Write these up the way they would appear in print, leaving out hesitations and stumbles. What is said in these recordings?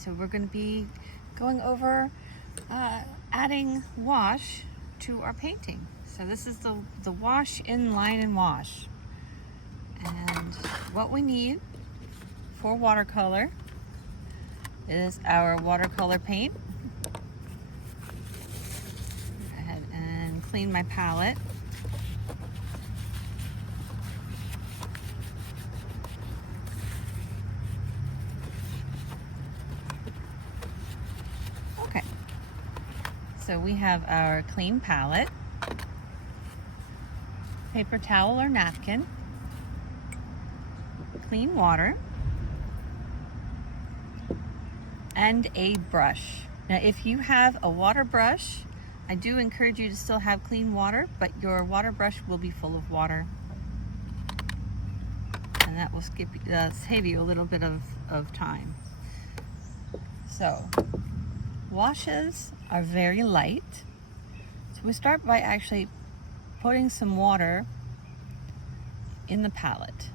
So we're going to be going over adding wash to our painting. So this is the wash in line and wash. And what we need for watercolor is our watercolor paint. Go ahead and clean my palette. Okay, so we have our clean palette, paper towel or napkin, clean water, and a brush. Now if you have a water brush, I do encourage you to still have clean water, but your water brush will be full of water. And that will save you a little bit of time. So, washes are very light. So we start by actually putting some water in the palette.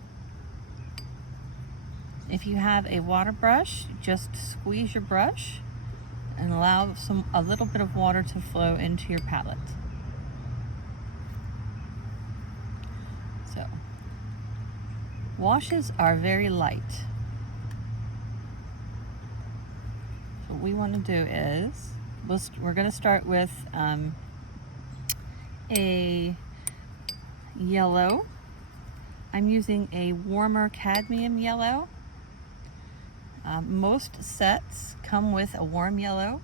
If you have a water brush, just squeeze your brush and allow a little bit of water to flow into your palette. So, washes are very light. So what we want to do is, we're going to start with a yellow. I'm using a warmer cadmium yellow. Most sets come with a warm yellow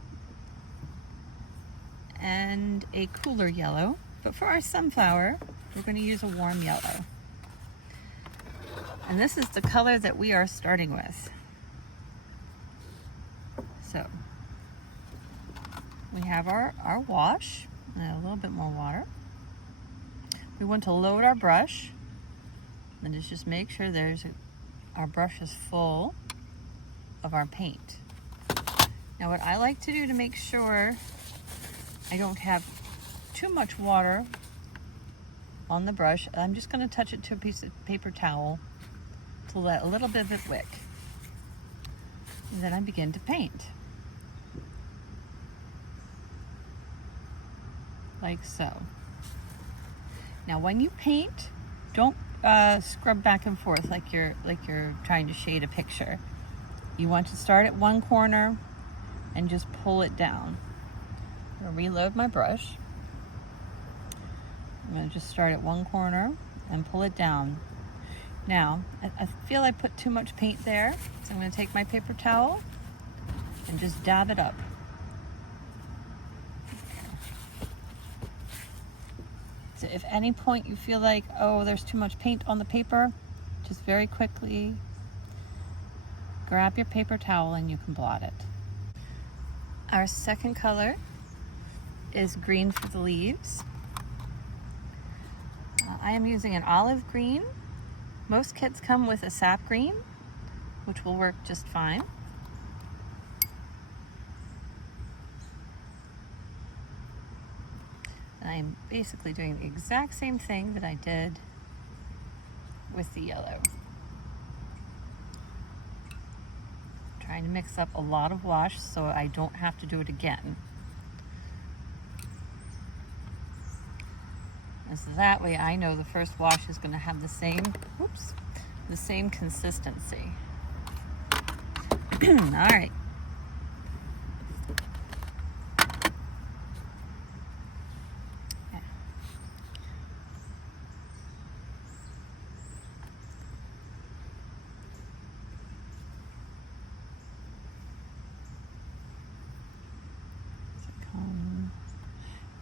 and a cooler yellow, but for our sunflower, we're going to use a warm yellow. And this is the color that we are starting with. So, we have our wash, and a little bit more water. We want to load our brush, and just make sure our brush is full of our paint. Now what I like to do to make sure I don't have too much water on the brush, I'm just going to touch it to a piece of paper towel to let a little bit of it wick. And then I begin to paint. Like so. Now when you paint, don't scrub back and forth like you're trying to shade a picture. You want to start at one corner and just pull it down. I'm going to reload my brush. I'm going to just start at one corner and pull it down. Now, I feel I put too much paint there, so I'm going to take my paper towel and just dab it up. So if at any point you feel like, oh, there's too much paint on the paper, just very quickly grab your paper towel and you can blot it. Our second color is green for the leaves. I am using an olive green. Most kits come with a sap green, which will work just fine. And I'm basically doing the exact same thing that I did with the yellow. Trying to mix up a lot of wash so I don't have to do it again. And so that way I know the first wash is going to have the same consistency. All right.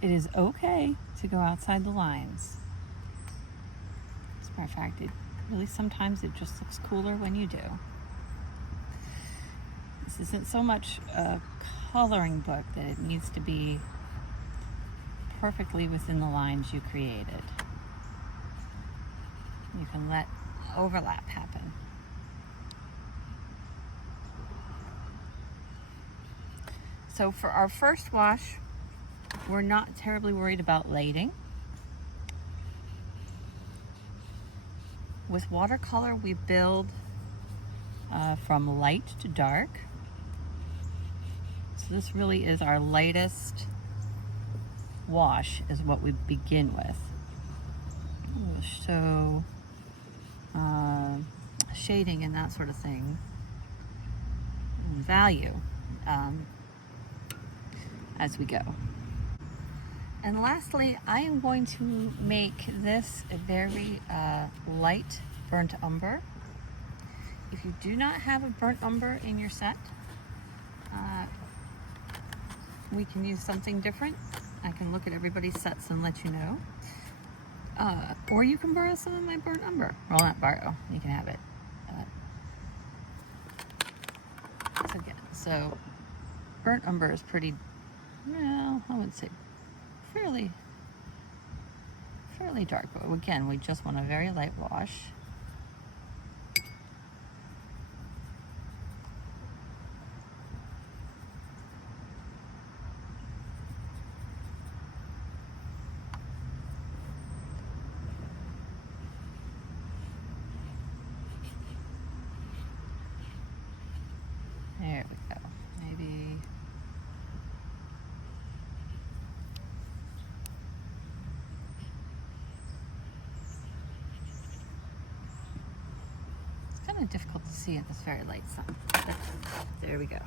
It is okay to go outside the lines. As a matter of fact, sometimes it just looks cooler when you do. This isn't so much a coloring book that it needs to be perfectly within the lines you created. You can let overlap happen. So for our first wash, we're not terribly worried about lading. With watercolor, we build from light to dark. So this really is our lightest wash, is what we begin with. We'll show shading and that sort of thing, and value as we go. And lastly, I am going to make this a very light burnt umber. If you do not have a burnt umber in your set, we can use something different. I can look at everybody's sets and let you know. Or you can borrow some of my burnt umber. Well, not borrow, you can have it. So burnt umber is pretty, well, I would say fairly dark, but again, we just want a very light wash. There we go. Maybe it's kind of difficult to see in this very light sun. There we go.